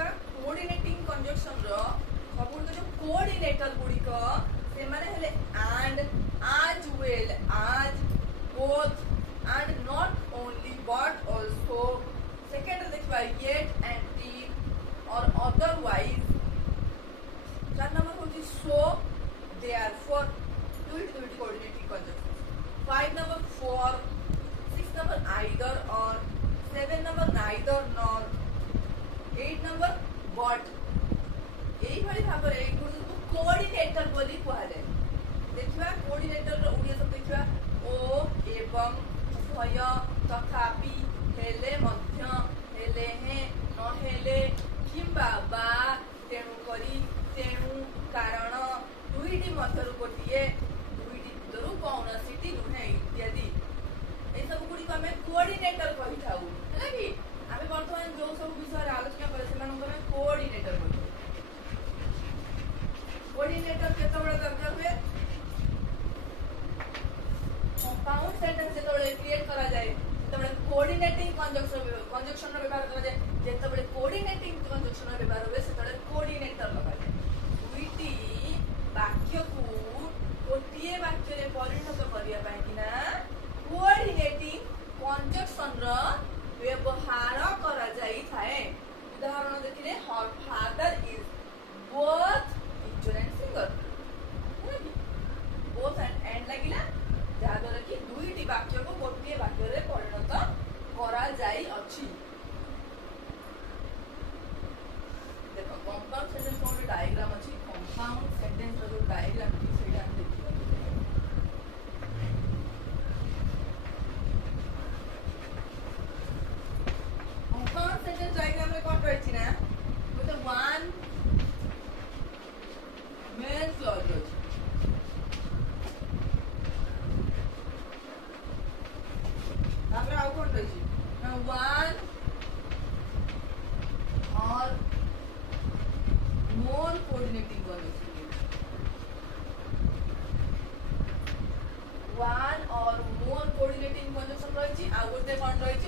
देखिबा coordinating conjunction रो सब good जो कोऑर्डिनेटर गुडी को से माने हेले and as well as both and not only but also second देखिबा yet and the or otherwise चार नंबर होची so therefore two coordinating conjunctions 5 number for 6 number either or 7 number neither nor 8 number but एई भली भाबरे एई गुडू coordinator बोली कुहा जाय देखिबा coordinator रो उडिया सब देखिबा ओ एवं उभय तथापि हेले मध्य हेले हे न हेले किंबा बा तेणु करी तेणु कारण दुईटी मध्यरु गोटिए दुईटी भितरु कौनसीटी नुहे इत्यादि ए सब गुडी को हमें कोऑर्डिनेटर कहि थाउ हैला कि हमें वर्तमान जो सब विषय आलोचना करे से मानन को कोऑर्डिनेटर कहि कोऑर्डिनेटर केते बडा दरकार हुए कंपाउंड सेंटेंस जेतबेले क्रिएट करा जाय तबेले कोऑर्डिनेटिंग कंजक्शन रो व्यवहार करा जाय जेतबेले कोऑर्डिनेटिंग कंजक्शन रो व्यवहार होवे सेतबेले कोऑर्डिनेटर लगा जाय दुईटी वाक्य को गोटिए वाक्य रे परिणत करिया पय किना कोऑर्डिनेटिंग कंजक्शन रो व्यवहार करा जाई थाए उदाहरण देखिले her father is both teacher and singer both and लागिला जहा द्वारा कि दुईटी वाक्य को गोटिए वाक्य रे परिणत करा जाई अछि देखो कंपाउंड सेंटेंस को डायग्राम अछि कंपाउंड सेंटेंस रो डायग्राम कि सेटा हम देखिबा कंपाउंड सेंटेंस डायग्राम रे कोन रहछि ना तो वन मेन क्लॉज अछि तापर आउ कोन रहछि ना वन और मोर कोऑर्डिनेटिंग कंजक्शन वन और मोर कोऑर्डिनेटिंग कंजक्शन रहछि आ गोटे कोन रहछि